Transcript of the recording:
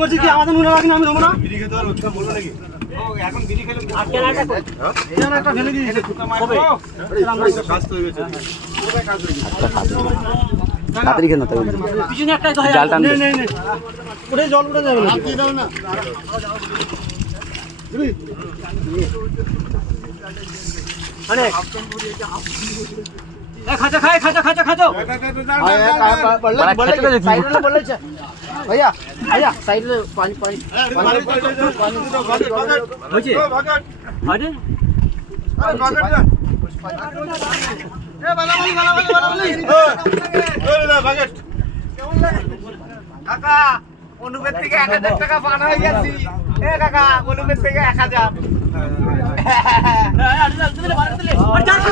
বলছি কি আমাদের নুনে রাখি আমি দেবো না এখন বিড়ি খেলে একটা ফেলে দিয়েছে তাড়াতাড়ি খেয়ে নাও পিছনে একটা জাল টান উঠে জল উঠে যাবে না দাও না খাঁচা খাই খাঁচা খাঁচা খাঁচা भैया भैया साइड में पानी पानी হয়েছে আরে কাকা অনুপের থেকে 1000 টাকা পান হয়ে গেছি কাকা অনুপের থেকে 1000